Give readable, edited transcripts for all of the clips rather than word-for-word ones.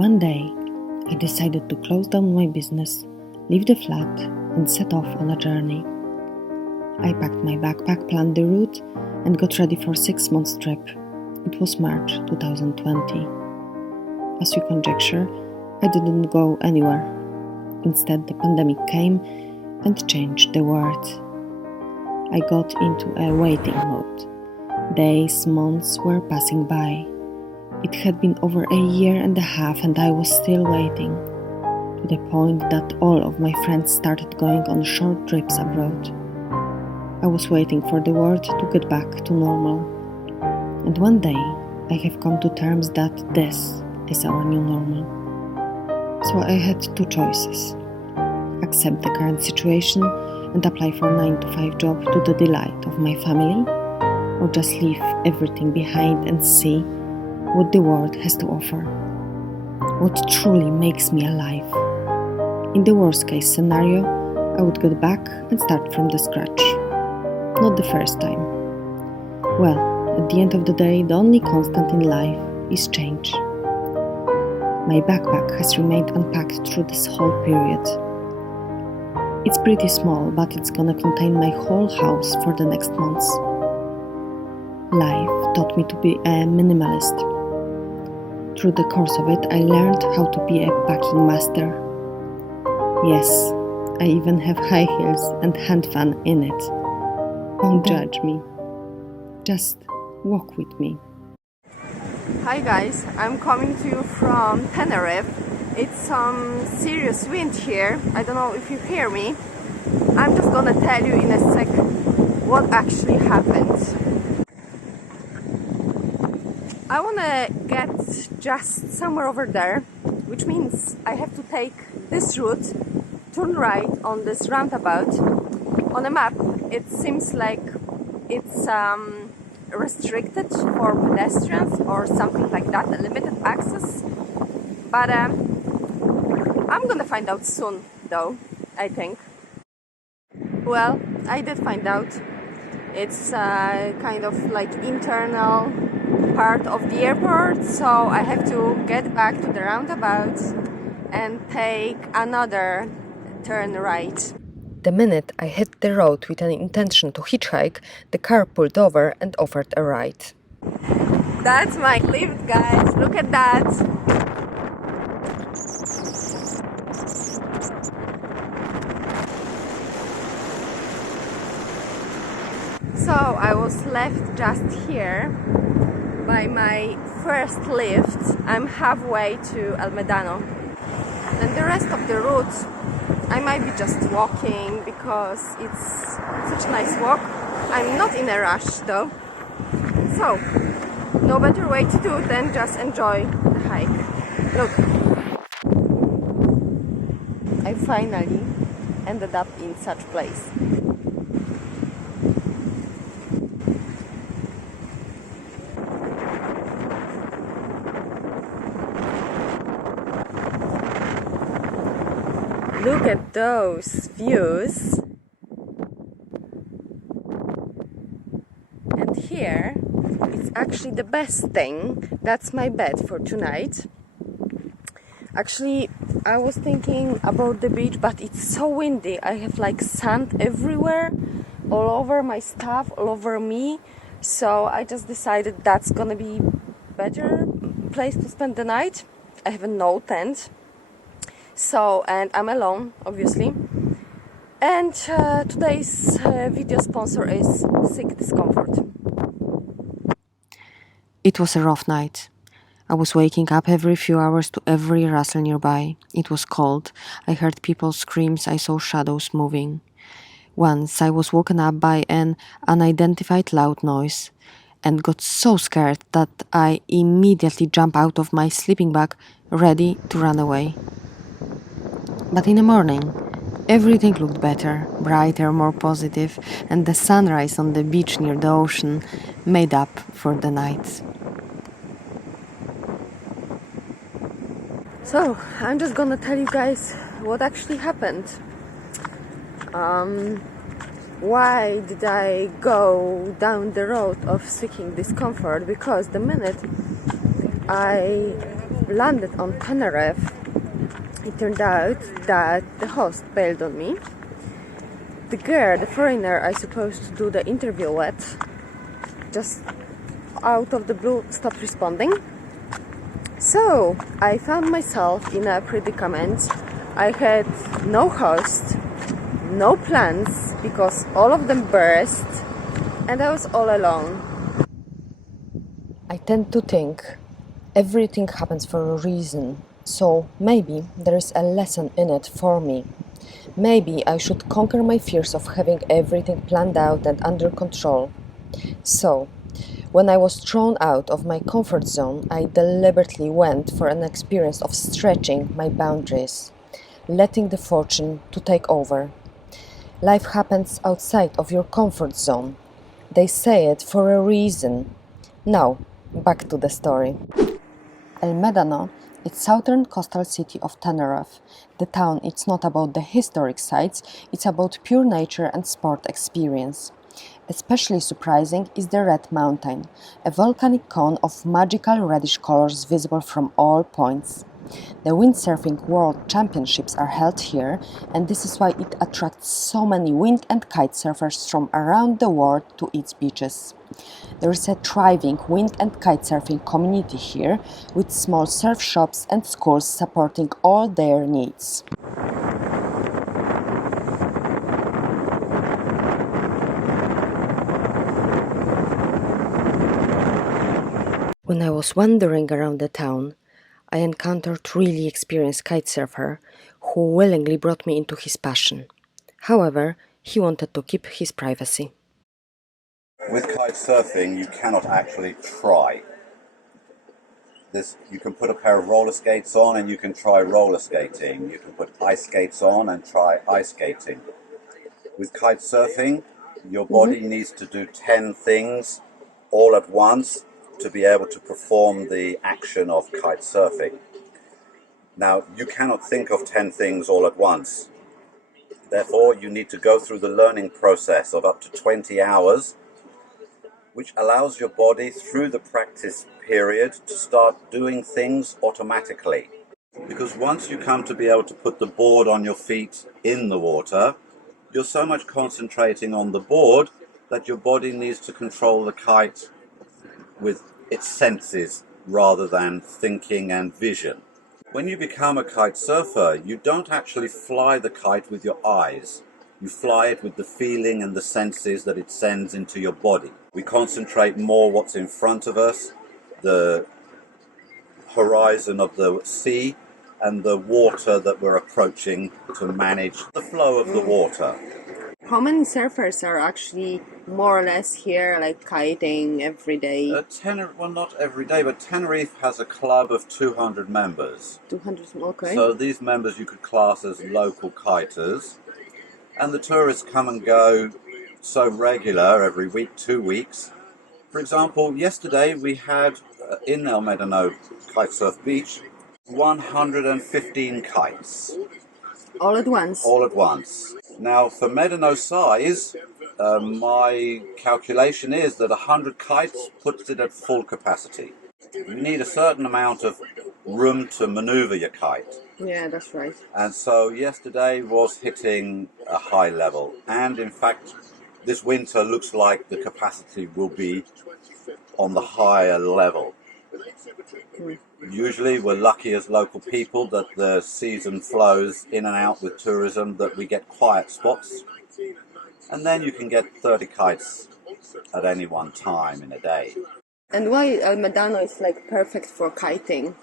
One day, I decided to close down my business, leave the flat, and set off on a journey. I packed my backpack, planned the route, and got ready for a 6 month trip. It was March 2020. As you conjecture, I didn't go anywhere. Instead, the pandemic came and changed the world. I got into a waiting mode. Days, months were passing by. It had been over a year and a half and I was still waiting, to the point that all of my friends started going on short trips abroad. I was waiting for the world to get back to normal. And one day, I have come to terms that this is our new normal. So I had two choices: accept the current situation and apply for a 9-to-5 job to the delight of my family, or just leave everything behind and see what the world has to offer, what truly makes me alive. In the worst case scenario, I would get back and start from the scratch. Not the first time. Well, at the end of the day, the only constant in life is change. My backpack has remained unpacked through this whole period. It's pretty small, but it's gonna contain my whole house for the next months. Life taught me to be a minimalist. Through the course of it, I learned how to be a packing master. Yes, I even have high heels and hand fan in it. Don't judge me. Just walk with me. Hi guys, I'm coming to you from Tenerife. It's some serious wind here. I don't know if you hear me. I'm just gonna tell you in a sec what actually happened. I wanna get just somewhere over there, which means I have to take this route, turn right on this roundabout. On a map, it seems like it's restricted for pedestrians or something like that, a limited access. But I'm gonna find out soon, though, I think. Well, I did find out. It's kind of like internal part of the airport, so I have to get back to the roundabout and take another turn right. The minute I hit the road with an intention to hitchhike, the car pulled over and offered a ride. That's my lift, guys. Look at that. So I was left just here by my first lift. I'm halfway to El Medano. And the rest of the route I might be just walking because it's such a nice walk. I'm not in a rush though. So, no better way to do than just enjoy the hike. Look, I finally ended up in such place. Look at those views. And here, it's actually the best thing. That's my bed for tonight. Actually, I was thinking about the beach, but it's so windy. I have like sand everywhere, all over my stuff, all over me. So I just decided that's gonna be better place to spend the night. I have a no tent. So, and I'm alone, obviously. And today's video sponsor is Sick Discomfort. It was a rough night. I was waking up every few hours to every rustle nearby. It was cold. I heard people's screams. I saw shadows moving. Once I was woken up by an unidentified loud noise and got so scared that I immediately jumped out of my sleeping bag, ready to run away. But in the morning, everything looked better, brighter, more positive, and the sunrise on the beach near the ocean made up for the night. So, I'm just gonna tell you guys what actually happened. Why did I go down the road of seeking discomfort? Because the minute I landed on Tenerife, it turned out that the host bailed on me. The girl, the foreigner I supposed to do the interview with, just out of the blue stopped responding. So I found myself in a predicament. I had no host, no plans, because all of them burst, and I was all alone. I tend to think everything happens for a reason, so maybe there is a lesson in it for me. Maybe I should conquer my fears of having everything planned out and under control. So, when I was thrown out of my comfort zone, I deliberately went for an experience of stretching my boundaries, letting the fortune to take over. Life happens outside of your comfort zone. They say it for a reason. Now, back to the story. El Médano, it's southern coastal city of Tenerife. The town, it's not about the historic sites, it's about pure nature and sport experience. Especially surprising is the Red Mountain, a volcanic cone of magical reddish colors visible from all points. The windsurfing World Championships are held here, and this is why it attracts so many wind and kite surfers from around the world to its beaches. There is a thriving wind and kite surfing community here, with small surf shops and schools supporting all their needs. When I was wandering around the town, I encountered really experienced kite surfer who willingly brought me into his passion. However, he wanted to keep his privacy. With kite surfing, you cannot actually try. You can put a pair of roller skates on and you can try roller skating. You can put ice skates on and try ice skating. With kite surfing, your body needs to do 10 things all at once to be able to perform the action of kite surfing. Now, you cannot think of 10 things all at once. Therefore, you need to go through the learning process of up to 20 hours, which allows your body through the practice period to start doing things automatically. Because once you come to be able to put the board on your feet in the water, you're so much concentrating on the board that your body needs to control the kite with its senses rather than thinking and vision. When you become a kite surfer, you don't actually fly the kite with your eyes. You fly it with the feeling and the senses that it sends into your body. We concentrate more what's in front of us, the horizon of the sea and the water that we're approaching to manage the flow of the water. How many surfers are actually more or less here, like kiting every day? Well, not every day, but Tenerife has a club of 200 members. 200, okay. So these members you could class as local kiters. And the tourists come and go so regular, every week, 2 weeks. For example, yesterday we had in El Médano Kitesurf Beach 115 kites. All at once? All at once. Now, for Médano size, my calculation is that 100 kites puts it at full capacity. You need a certain amount of room to maneuver your kite. Yeah, that's right. And so yesterday was hitting a high level. And in fact, this winter looks like the capacity will be on the higher level. Usually we're lucky as local people that the season flows in and out with tourism, that we get quiet spots. And then you can get 30 kites at any one time in a day. And why El Médano is like perfect for kiting?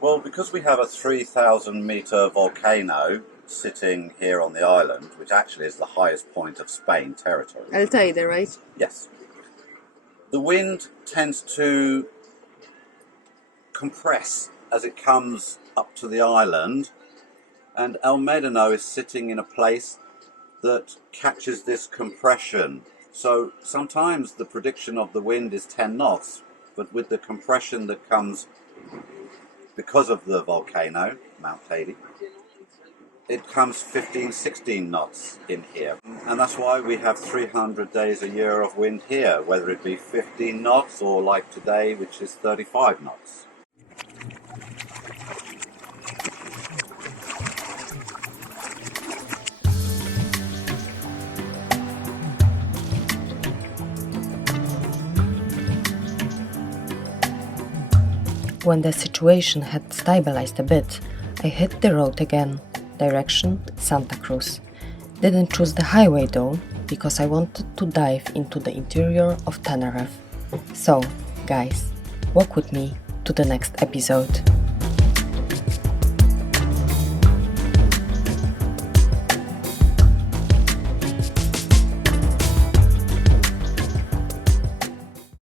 Well, because we have a 3,000 meter volcano sitting here on the island, which actually is the highest point of Spain territory. El Teide, right? Yes. The wind tends to compress as it comes up to the island, and El Médano is sitting in a place that catches this compression. So sometimes the prediction of the wind is 10 knots, but with the compression that comes because of the volcano, Mount Teide, it comes 15, 16 knots in here. And that's why we have 300 days a year of wind here, whether it be 15 knots or like today, which is 35 knots. When the situation had stabilized a bit, I hit the road again, direction Santa Cruz. Didn't choose the highway though, because I wanted to dive into the interior of Tenerife. So, guys, walk with me to the next episode.